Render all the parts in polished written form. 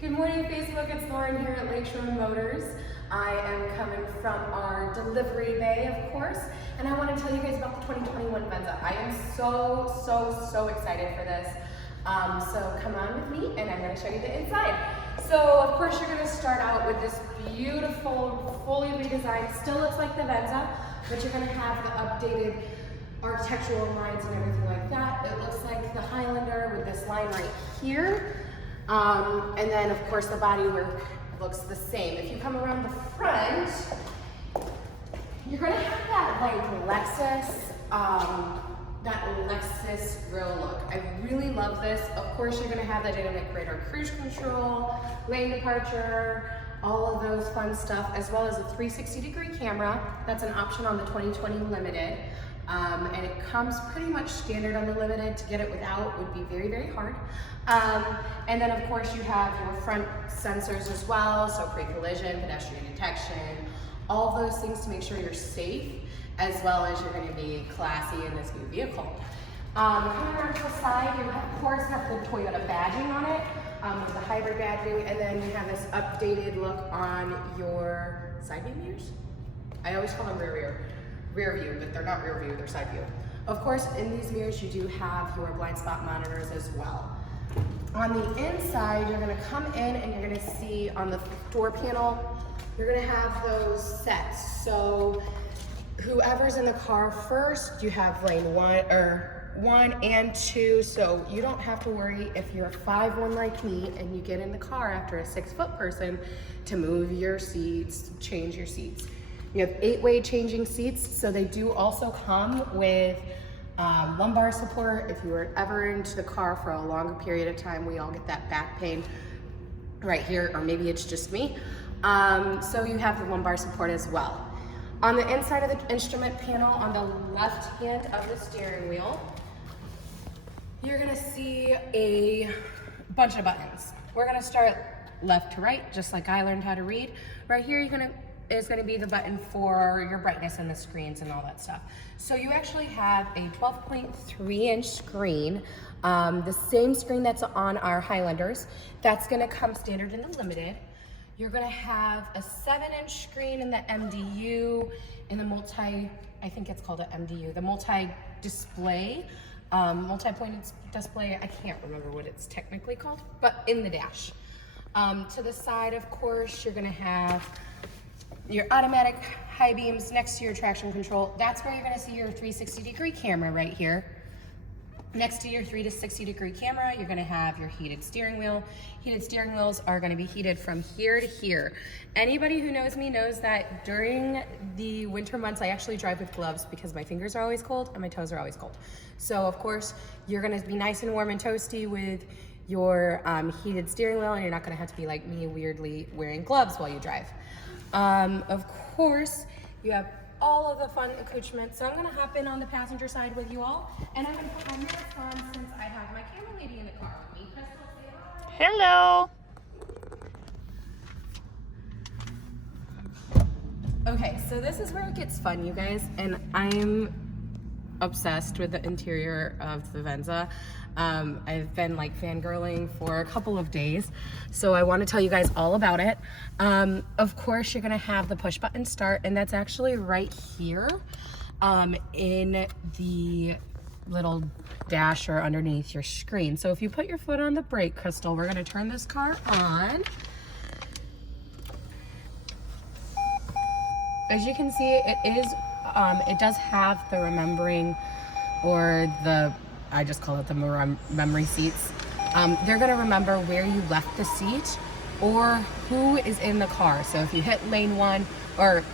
Good morning, Facebook. It's Lauren here at Lakeshore Motors. I am coming from our delivery bay, of course, and I want to tell you guys about the 2021 Venza. I am so excited for this. So come on with me, and I'm going to show you the inside. So, of course, you're going to start out with this beautiful, fully redesigned, still looks like the Venza, but you're going to have the updated architectural lines and everything like that. It looks like the Highlander with this line right here. And then, of course, the bodywork looks the same. If you come around the front, you're going to have that Lexus grill look. I really love this. Of course, you're going to have that dynamic radar cruise control, lane departure, all of those fun stuff, as well as a 360-degree camera. That's an option on the 2020 Limited. And it comes pretty much standard on the Limited. To get it without would be very hard. And then of course you have your front sensors as well, so pre-collision, pedestrian detection, all those things to make sure you're safe, as well as you're going to be classy in this new vehicle. Coming around to the side, you of course have the Toyota badging on it, with the hybrid badging, and then you have this updated look on your side view mirrors. I always call them rear view, but they're not rear view, they're side view. Of course, in these mirrors, you do have your blind spot monitors as well. On the inside, you're gonna come in and you're gonna see on the door panel, you're gonna have those sets. So whoever's in the car first, you have lane one and two, so you don't have to worry if you're a 5'1" like me and you get in the car after a 6-foot person to move your seats, change your seats. You have 8-way changing seats, so they do also come with lumbar support. If you were ever into the car for a longer period of time, we all get that back pain right here, or maybe it's just me. So you have the lumbar support as well. On the inside of the instrument panel, on the left hand of the steering wheel, you're gonna see a bunch of buttons. We're gonna start left to right, just like I learned how to read. Right here, is going to be the button for your brightness and the screens and all that stuff. So you actually have a 12.3-inch screen, the same screen that's on our Highlanders. That's going to come standard in the Limited. You're going to have a 7-inch screen in the MDU, in the I think it's called an MDU, the multi-display, multi-pointed display. I can't remember what it's technically called, but in the dash. To the side, of course, you're going to have your automatic high beams next to your traction control. That's where you're gonna see your 360-degree camera right here. Next to your 360-degree camera, you're gonna have your heated steering wheel. Heated steering wheels are gonna be heated from here to here. Anybody who knows me knows that during the winter months, I actually drive with gloves because my fingers are always cold and my toes are always cold. So of course, you're gonna be nice and warm and toasty with your heated steering wheel, and you're not gonna have to be like me, weirdly wearing gloves while you drive. Of course, you have all of the fun accoutrements. So I'm gonna hop in on the passenger side with you all, and I'm gonna put my mask on since I have my camera lady in the car with me. Crystal, say hi. Hello. Okay, so this is where it gets fun, you guys, and I'm obsessed with the interior of the Venza. I've been like fangirling for a couple of days, so I want to tell you guys all about it. Of course, you're gonna have the push button start, and that's actually right here in the little dash or underneath your screen. So if you put your foot on the brake, Crystal, we're gonna turn this car on. As you can see, it does have the remembering, or I just call it the memory seats. They're gonna remember where you left the seat or who is in the car. So if you hit lane 1, or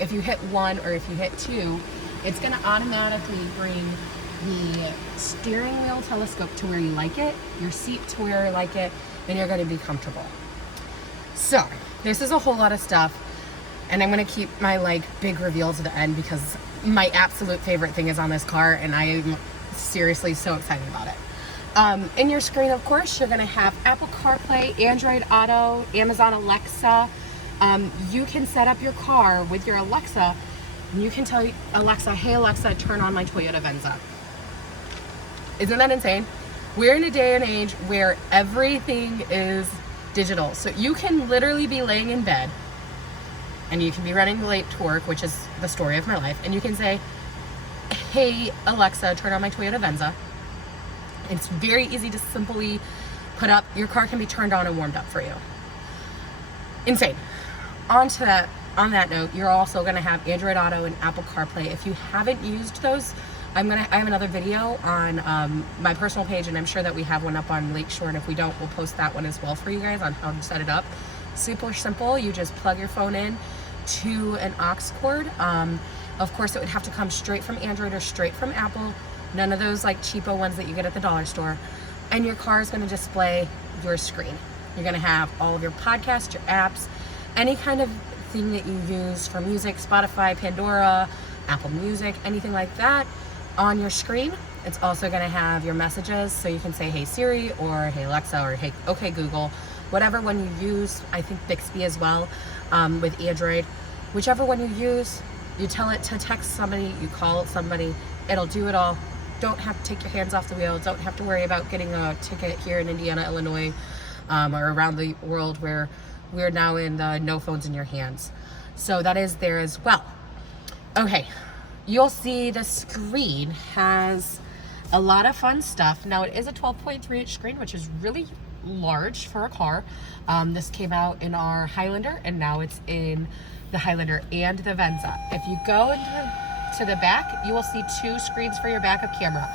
if you hit 1, or if you hit 2, it's gonna automatically bring the steering wheel telescope to where you like it, your seat to where you like it, and you're gonna be comfortable. So this is a whole lot of stuff, and I'm gonna keep my big reveal to the end because my absolute favorite thing is on this car, and I'm seriously so excited about it. In your screen, of course, you're gonna have Apple CarPlay, Android Auto, Amazon Alexa. You can set up your car with your Alexa, and you can tell Alexa, hey Alexa, turn on my Toyota Venza. Isn't that insane? We're in a day and age where everything is digital. So you can literally be laying in bed and you can be running late to work, which is the story of my life, and you can say, hey Alexa, turn on my Toyota Venza. It's very easy to simply put up. Your car can be turned on and warmed up for you. Insane. On that note, you're also going to have Android Auto and Apple CarPlay. If you haven't used those, I have another video on my personal page, and I'm sure that we have one up on Lakeshore, and if we don't, we'll post that one as well for you guys on how to set it up. Super simple. You just plug your phone in to an aux cord. Of course, it would have to come straight from Android or straight from Apple. None of those like cheapo ones that you get at the dollar store. And your car is going to display your screen. You're going to have all of your podcasts, your apps, any kind of thing that you use for music, Spotify, Pandora, Apple Music, anything like that on your screen. It's also going to have your messages, so you can say, hey Siri, or hey Alexa, or hey, okay Google, whatever one you use. I think Bixby as well with Android. Whichever one you use, you tell it to text somebody, you call somebody, it'll do it all. Don't have to take your hands off the wheel. Don't have to worry about getting a ticket here in Indiana, Illinois, or around the world where we're now in the no phones in your hands. So that is there as well. Okay, you'll see the screen has a lot of fun stuff. Now it is a 12.3 inch screen, which is really large for a car. This came out in our Highlander, and now it's in the Highlander and the Venza. If you go to the back, you will see 2 screens for your backup camera.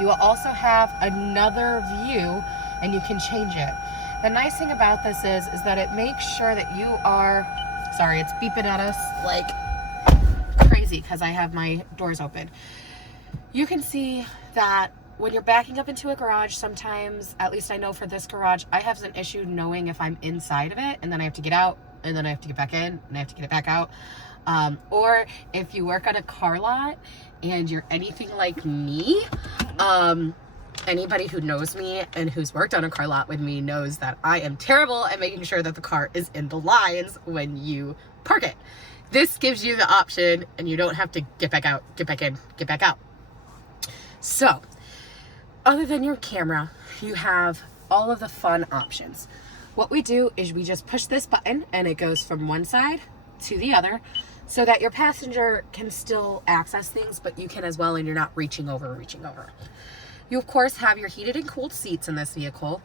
You will also have another view, and you can change it. The nice thing about this is that it makes sure that you are, sorry, it's beeping at us like crazy because I have my doors open. You can see that when you're backing up into a garage, sometimes, at least I know for this garage, I have an issue knowing if I'm inside of it, and then I have to get out, and then I have to get back in, and I have to get it back out. Or if you work on a car lot and you're anything like me, anybody who knows me and who's worked on a car lot with me knows that I am terrible at making sure that the car is in the lines when you park it. This gives you the option, and you don't have to get back out, get back in, get back out. So, other than your camera, you have all of the fun options. What we do is we just push this button and it goes from one side to the other so that your passenger can still access things, but you can as well, and you're not reaching over. You of course have your heated and cooled seats in this vehicle.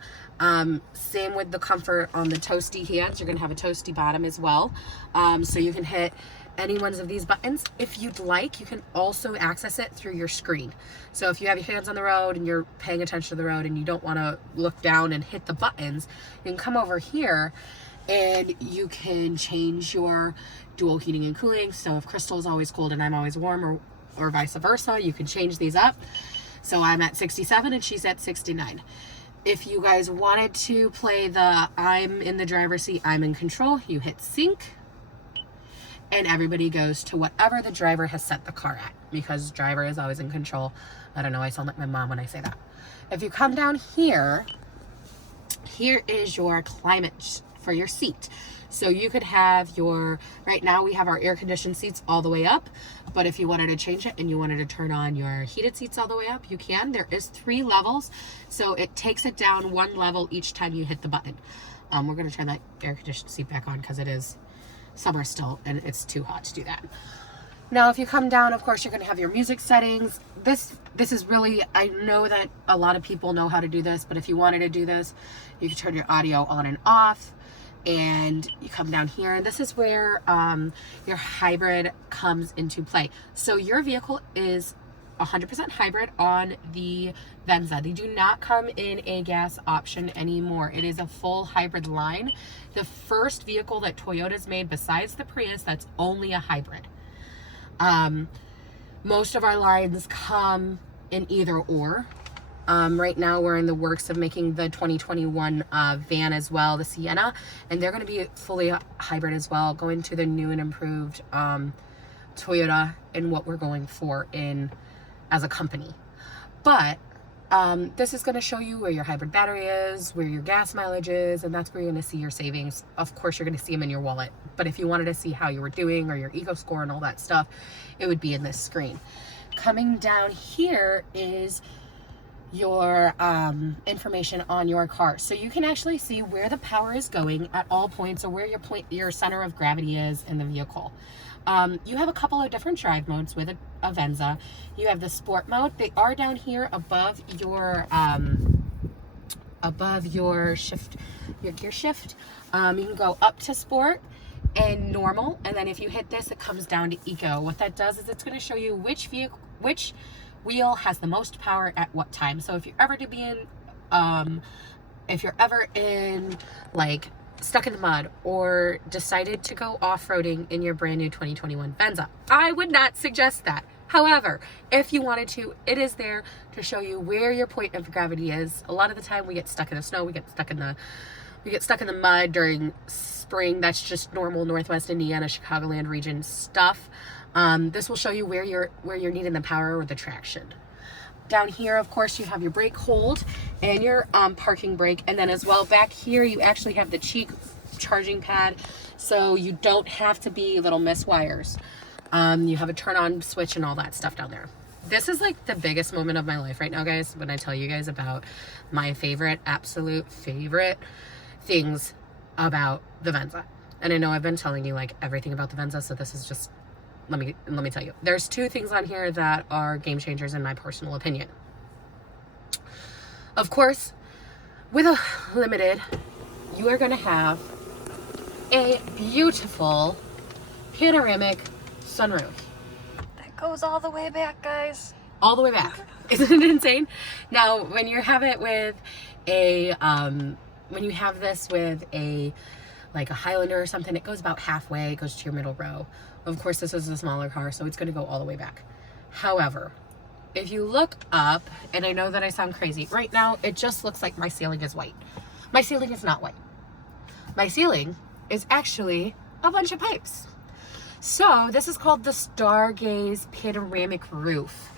Same with the comfort on the toasty hands. You're gonna have a toasty bottom as well. So you can hit any ones of these buttons. If you'd like, you can also access it through your screen. So if you have your hands on the road and you're paying attention to the road and you don't wanna look down and hit the buttons, you can come over here and you can change your dual heating and cooling. So if Crystal's always cold and I'm always warm, or vice versa, you can change these up. So I'm at 67 and she's at 69. If you guys wanted to play the I'm in the driver's seat, I'm in control, you hit sync, and everybody goes to whatever the driver has set the car at, because driver is always in control. I don't know, I sound like my mom when I say that. If you come down here, here is your climate for your seat. So you could have your, right now we have our air conditioned seats all the way up, but if you wanted to change it and you wanted to turn on your heated seats all the way up, you can. There is 3 levels, so it takes it down 1 level each time you hit the button. We're gonna turn that air conditioned seat back on because it is summer still and it's too hot to do that. Now if you come down, of course, you're gonna have your music settings. This is really, I know that a lot of people know how to do this, but if you wanted to do this, you can turn your audio on and off. And you come down here, and this is where your hybrid comes into play. So your vehicle is 100% hybrid on the Venza. They do not come in a gas option anymore. It is a full hybrid line. The first vehicle that Toyota's made besides the Prius that's only a hybrid. Most of our lines come in either or. Right now we're in the works of making the 2021 van as well, the Sienna, and they're going to be fully hybrid as well, going to the new and improved Toyota and what we're going for in as a company. But this is going to show you where your hybrid battery is, where your gas mileage is, and that's where you're going to see your savings. Of course, you're going to see them in your wallet, but if you wanted to see how you were doing or your eco score and all that stuff, it would be in this screen. Coming down here is your information on your car. So you can actually see where the power is going at all points, or where your center of gravity is in the vehicle. You have a couple of different drive modes with a Venza. You have the sport mode. They are down here above your shift, your gear shift. You can go up to sport and normal, and then if you hit this, it comes down to eco. What that does is it's going to show you which wheel has the most power at what time. So if you're ever in like stuck in the mud, or decided to go off-roading in your brand new 2021 Venza, I would not suggest that. However, if you wanted to, it is there to show you where your point of gravity is. A lot of the time we get stuck in the snow, we get stuck in the mud during spring. That's just normal Northwest Indiana, Chicagoland region stuff. This will show you where you're needing the power or the traction. Down here, of course, you have your brake hold and your parking brake, and then as well back here you actually have the cheek charging pad, so you don't have to be little miss wires. You have a turn on switch and all that stuff down there. This is like the biggest moment of my life right now, guys, when I tell you guys about my absolute favorite things about the Venza. And I know I've been telling you like everything about the Venza, so this is just, let me tell you. There's two things on here that are game changers in my personal opinion. Of course, with a limited, you are going to have a beautiful panoramic sunroof. That goes all the way back, guys. All the way back. Isn't it insane? Now, when you have it with a, when you have this with a, like a Highlander or something, it goes about halfway, it goes to your middle row. Of course, this is a smaller car, so it's going to go all the way back. However, if you look up, and I know that I sound crazy, right now it just looks like my ceiling is white. My ceiling is not white. My ceiling is actually a bunch of pipes. So this is called the Stargaze Panoramic Roof.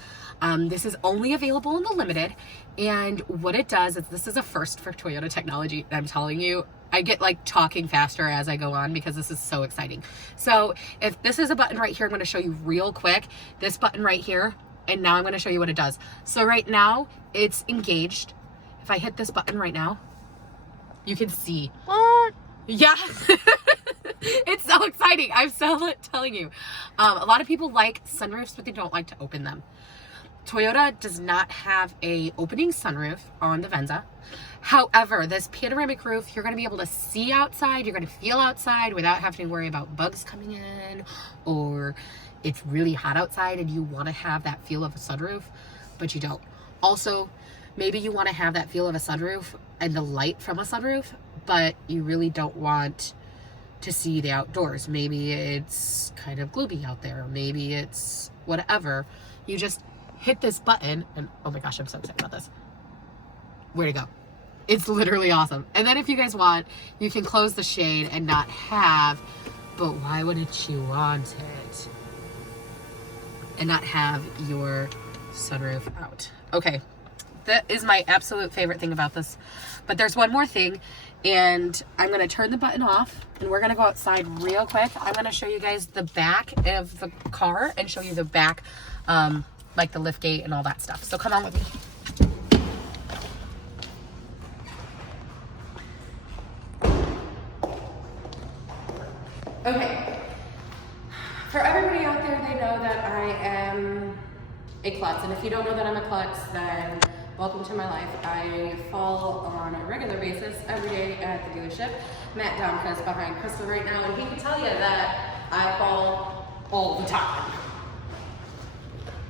This is only available in the limited, and what it does is, this is a first for Toyota technology. I'm telling you, I get like talking faster as I go on because this is so exciting. So if this is a button right here, I'm going to show you real quick, this button right here, and now I'm going to show you what it does. So right now it's engaged. If I hit this button right now, you can see. What? Yeah. It's so exciting. I'm so telling you. A lot of people like sunroofs, but they don't like to open them. Toyota does not have a opening sunroof on the Venza. However, this panoramic roof, you're going to be able to see outside, you're going to feel outside without having to worry about bugs coming in, or it's really hot outside and you want to have that feel of a sunroof, but you don't. Also, maybe you want to have that feel of a sunroof and the light from a sunroof, but you really don't want to see the outdoors. Maybe it's kind of gloomy out there. Maybe it's whatever. You just hit this button and oh my gosh, I'm so excited about this. Where'd it go? It's literally awesome. And then if you guys want, you can close the shade and not have, but why wouldn't you want it? And not have your sunroof out. Okay, that is my absolute favorite thing about this. But there's one more thing, and I'm gonna turn the button off and we're gonna go outside real quick. I'm gonna show you guys the back of the car and show you the back, like the liftgate and all that stuff. So come on with me. Okay, for everybody out there, they know that I am a klutz, and if you don't know that I'm a klutz, then welcome to my life. I fall on a regular basis every day at the dealership. Matt Domka is behind Crystal right now, and he can tell you that I fall all the time.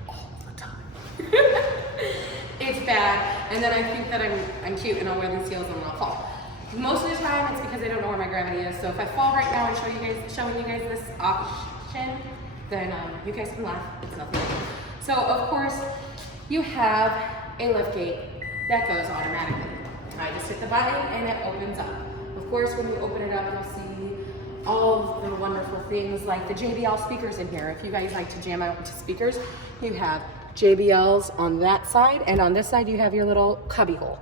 All the time. It's bad, and then I think that I'm cute and I'll wear these heels and I'll fall. Most of the time, it's because I don't know where my gravity is. So if I fall right now and showing you guys this option, then you guys can laugh. It's nothing. So of course, you have a liftgate that goes automatically. I just hit the button and it opens up. Of course, when you open it up, you'll see all of the wonderful things like the JBL speakers in here. If you guys like to jam out into speakers, you have JBLs on that side, and on this side you have your little cubby hole.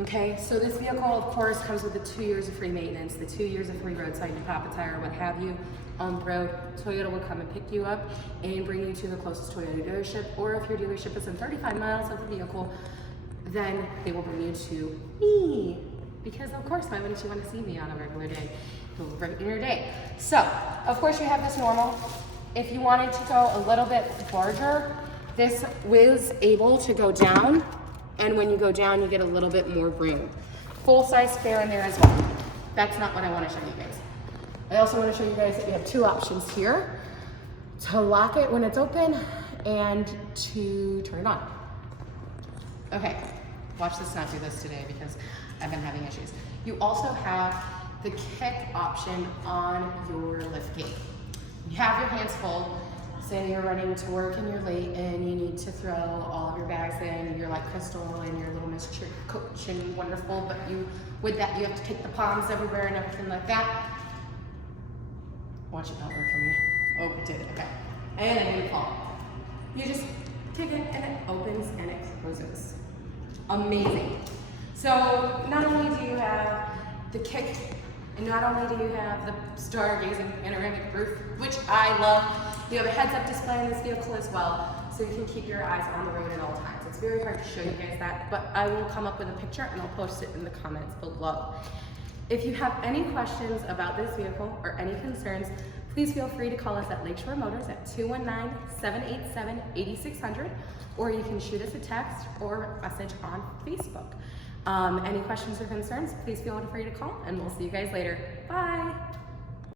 Okay, so this vehicle, of course, comes with the 2 years of free maintenance, the 2 years of free roadside, you pop a tire, what have you. On the road, Toyota will come and pick you up and bring you to the closest Toyota dealership, or if your dealership is in 35 miles of the vehicle, then they will bring you to me. Because of course, why wouldn't you want to see me on a regular day? Right in your day. So, of course you have this normal. If you wanted to go a little bit larger, this was able to go down, and when you go down, you get a little bit more room. Full-size spare in there as well. That's not what I want to show you guys. I also want to show you guys that you have 2 options here to lock it when it's open and to turn it on. Okay, watch this not do this today because I've been having issues. You also have the kick option on your liftgate. You have your hands full. Say you're running to work and you're late and you need to throw all of your bags in. You're like Crystal and you're little Miss Coach and wonderful, but with that you have to take the palms everywhere and everything like that. Watch it not work for me. Oh, it did, okay. And it didn't fall. You just take it and it opens and it closes. Amazing. So not only do you have the kick, and not only do you have the stargazing panoramic roof, which I love, you have a heads-up display in this vehicle as well, so you can keep your eyes on the road at all times. It's very hard to show you guys that, but I will come up with a picture and I'll post it in the comments below. If you have any questions about this vehicle or any concerns, please feel free to call us at Lakeshore Motors at 219-787-8600, or you can shoot us a text or message on Facebook. Any questions or concerns, please feel free to call, and we'll see you guys later. Bye.